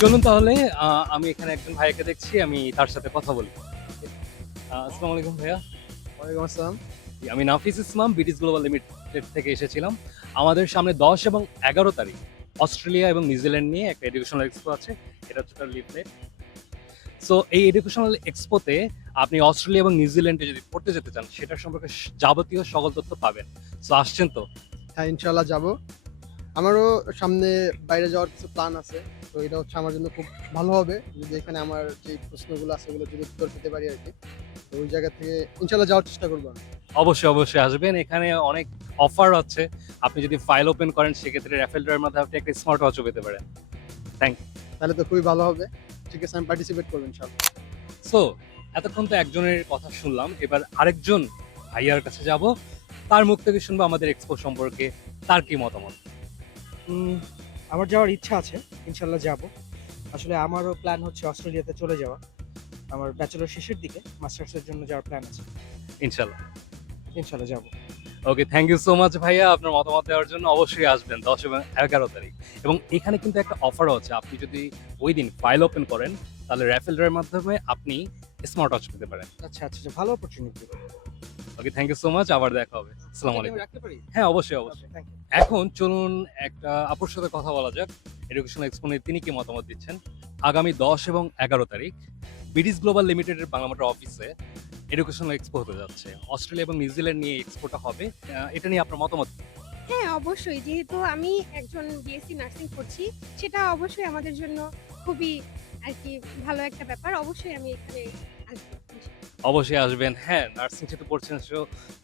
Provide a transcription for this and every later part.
চলুন তাহলে আমি এখানে একজন ভাইয়াকে দেখছি, আমি তার সাথে কথা বলি। আসসালামু আলাইকুম ভাইয়া। ওয়ালাইকুম আসসালাম। জি, আমি নাফিস ইসলাম ব্রিটিশ গ্লোবাল লিমিটেড থেকে এসেছিলাম। আমাদের সামনে ১০ এবং ১১ তারিখ অস্ট্রেলিয়া এবং নিউজিল্যান্ড নিয়ে একটা এডুকেশনাল এক্সপো আছে। এটা হচ্ছে তার লিফলেট। সো এই এডুকেশনাল এক্সপোতে আপনি অস্ট্রেলিয়া এবং নিউজিল্যান্ডে যদি পড়তে যেতে চান সেটার সম্পর্কে যাবতীয় সকল তথ্য পাবেন। সো আসছেন তো? হ্যাঁ, ইনশাআল্লাহ যাবো। আমারও সামনে বাইরে যাওয়ার কিছু প্ল্যান আছে। তো এটা হচ্ছে আমার জন্য খুব ভালো হবে যদি এখানে আমার যে প্রশ্নগুলো আছে ওগুলো যদি উত্তর পেতে পারি আরকি। তো ওই জায়গা থেকে ইনশাআল্লাহ যাওয়ার চেষ্টা করব আমি। অবশ্যই, অবশ্যই আসবেন। এখানে অনেক অফার আছে। আপনি যদি ফাইল ওপেন করেন সেক্ষেত্রে রাফেল ড্রয়ের মাধ্যমে আপনি একটা স্মার্ট ওয়াচও পেতে পারেন। Thank you. তাহলে তো খুবই ভালো হবে। ঠিক আছে, আমি পার্টিসিপেট করব ইনশাআল্লাহ। সো এতক্ষণ তো একজনের কথা শুনলাম, এবার আরেকজন ভাইয়ার কাছে যাব। তার মুখ থেকে শুনবো আমাদের এক্সপো সম্পর্কে, তার কি মতামত। উম, আমার যাওয়ার ইচ্ছা আছে, ইনশাল্লাহ যাব। আসলে আমারও প্ল্যান হচ্ছে অস্ট্রেলিয়াতে চলে যাওয়া। আমার ব্যাচেলর শেষের দিকে মাস্টার্সের জন্য যাওয়ার প্ল্যান আছে। ইনশাল্লাহ। ইনশাল্লাহ যাব। ওকে, থ্যাংক ইউ সো মাচ ভাইয়া আপনার মতামত দেওয়ার জন্য। অবশ্যই আসবেন ১০ এবং ১১ তারিখ। এবং এখানে কিন্তু একটা অফারও আছে। আপনি যদি ওই দিন ফাইল ওপেন করেন তাহলে রাফেল ড্রয়ের মাধ্যমে আপনি স্মার্ট ওয়াচ পেতে পারেন। আচ্ছা আচ্ছা আচ্ছা, ভালো opportunity. Okay, thank you so much. আবার দেখা হবে। আসসালামু আমি আলাইকুম। রাখতে পারি? হ্যাঁ, অবশ্যই, অবশ্যই। Thank you. এখন চলুন একটা আপুর সাথে কথা বলা যাক। এডুকেশনাল এক্সপো নিয়ে তিনি কি মতামত দিচ্ছেন। আগামী ১০ এবং ১১ তারিখ ব্রিটিশ গ্লোবাল লিমিটেডের বাংলা মোটর অফিসে এডুকেশনাল এক্সপো হতে যাচ্ছে। অস্ট্রেলিয়া এবং নিউজিল্যান্ড নিয়ে এক্সপোটা হবে। এটা নিয়ে আপনার মতামত কি? হ্যাঁ, অবশ্যই। যেহেতু আমি একজন বিএসসি নার্সিং করছি, সেটা অবশ্যই আমাদের জন্য খুবই আরকি ভালো একটা ব্যাপার। অবশ্যই আমি এখানে আসবো। অবশ্যই আসবেন। হ্যাঁ, নার্সিং যেহেতু পড়ছেন সো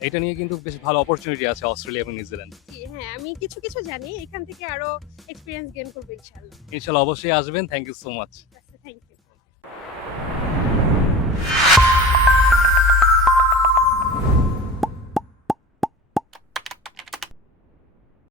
এটা নিয়ে কিন্তু বেশ ভালো অপরচুনিটি আছে অস্ট্রেলিয়া এবং নিউজিল্যান্ড। জি, হ্যাঁ, আমি কিছু, কিছু জানি। এখান থেকে আরো এক্সপেরিয়েন্স গেইন করব ইনশাআল্লাহ। ইনশাআল্লাহ অবশ্যই আসবেন। Thank you so much. ঠিক আছে, থ্যাংক ইউ।